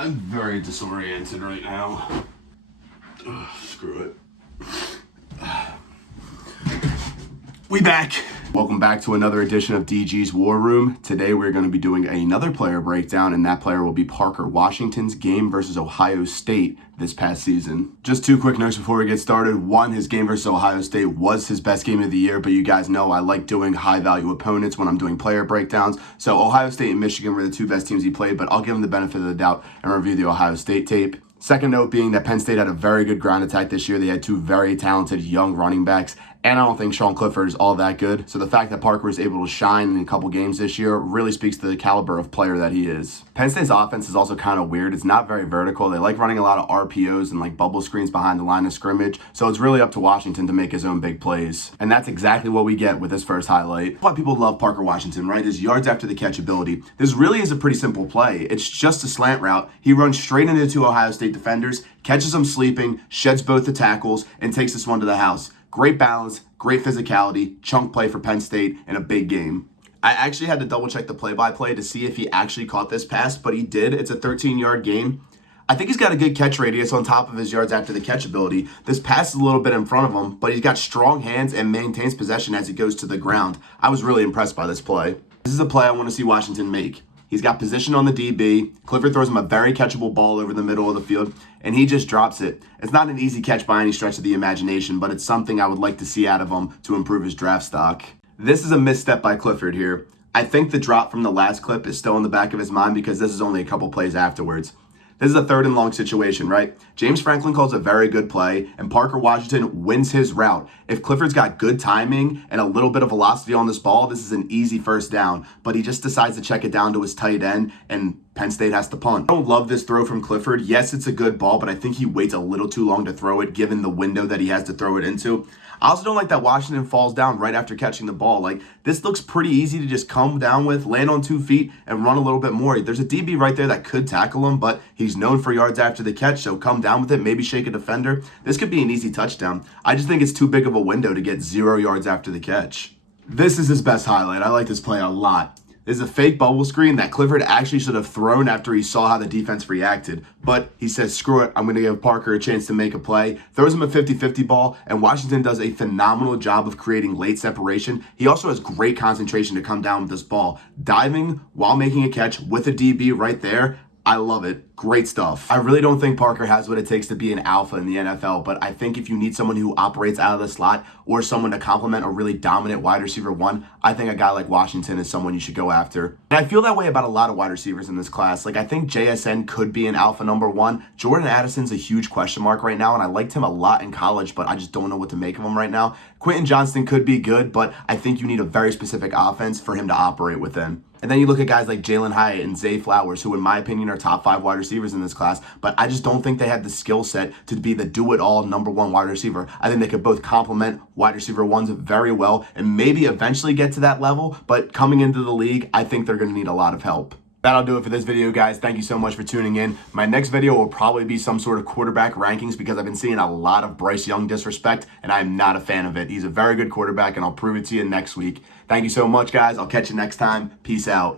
I'm very disoriented right now. Ugh, screw it. We back. Welcome back to another edition of DG's War Room. Today we're going to be doing another player breakdown, and that player will be Parker Washington's game versus Ohio State this past season. Just two quick notes before we get started. One, his game versus Ohio State was his best game of the year, but you guys know I like doing high-value opponents when I'm doing player breakdowns. So Ohio State and Michigan were the two best teams he played, but I'll give him the benefit of the doubt and review the Ohio State tape. Second note being that Penn State had a very good ground attack this year. They had two very talented young running backs, and I don't think Sean Clifford is all that good. So the fact that Parker was able to shine in a couple games this year really speaks to the caliber of player that he is. Penn State's offense is also kind of weird. It's not very vertical. They like running a lot of RPOs and like bubble screens behind the line of scrimmage. So it's really up to Washington to make his own big plays. And that's exactly what we get with this first highlight. That's why people love Parker Washington, right? His yards after the catch ability. This really is a pretty simple play. It's just a slant route. He runs straight into two Ohio State defenders, catches them sleeping, sheds both the tackles, and takes this one to the house. Great balance, great physicality, chunk play for Penn State in a big game. I actually had to double check the play-by-play to see if he actually caught this pass, but he did. It's a 13-yard gain. I think he's got a good catch radius on top of his yards after the catch ability. This pass is a little bit in front of him, but he's got strong hands and maintains possession as he goes to the ground. I was really impressed by this play. This is a play I want to see Washington make. He's got position on the DB. Clifford throws him a very catchable ball over the middle of the field, and he just drops it. It's not an easy catch by any stretch of the imagination, but it's something I would like to see out of him to improve his draft stock. This is a misstep by Clifford here. I think the drop from the last clip is still in the back of his mind because this is only a couple plays afterwards. This is a third and long situation, right? James Franklin calls a very good play, and Parker Washington wins his route. If Clifford's got good timing and a little bit of velocity on this ball, this is an easy first down, but he just decides to check it down to his tight end, and Penn State has to punt. I don't love this throw from Clifford. Yes, it's a good ball, but I think he waits a little too long to throw it given the window that he has to throw it into. I also don't like that Washington falls down right after catching the ball. Like, this looks pretty easy to just come down with, land on 2 feet, and run a little bit more. There's a DB right there that could tackle him, but he's known for yards after the catch, so come down with it, maybe shake a defender. This could be an easy touchdown. I just think it's too big of a window to get 0 yards after the catch. This is his best highlight. I like this play a lot. This is a fake bubble screen that Clifford actually should have thrown after he saw how the defense reacted. But he says, screw it, I'm going to give Parker a chance to make a play. Throws him a 50-50 ball, and Washington does a phenomenal job of creating late separation. He also has great concentration to come down with this ball. Diving while making a catch with a DB right there. I love it. Great stuff. I really don't think Parker has what it takes to be an alpha in the NFL, but I think if you need someone who operates out of the slot or someone to complement a really dominant wide receiver one, I think a guy like Washington is someone you should go after. And I feel that way about a lot of wide receivers in this class. Like, I think JSN could be an alpha number one. Jordan Addison's a huge question mark right now, and I liked him a lot in college, but I just don't know what to make of him right now. Quentin Johnston could be good, but I think you need a very specific offense for him to operate within. And then you look at guys like Jalen Hyatt and Zay Flowers, who in my opinion are top 5 wide receivers in this class, but I just don't think they have the skill set to be the do-it-all number 1 wide receiver. I think they could both complement wide receiver ones very well and maybe eventually get to that level, but coming into the league, I think they're going to need a lot of help. That'll do it for this video, guys. Thank you so much for tuning in. My next video will probably be some sort of quarterback rankings because I've been seeing a lot of Bryce Young disrespect, and I'm not a fan of it. He's a very good quarterback, and I'll prove it to you next week. Thank you so much, guys. I'll catch you next time. Peace out.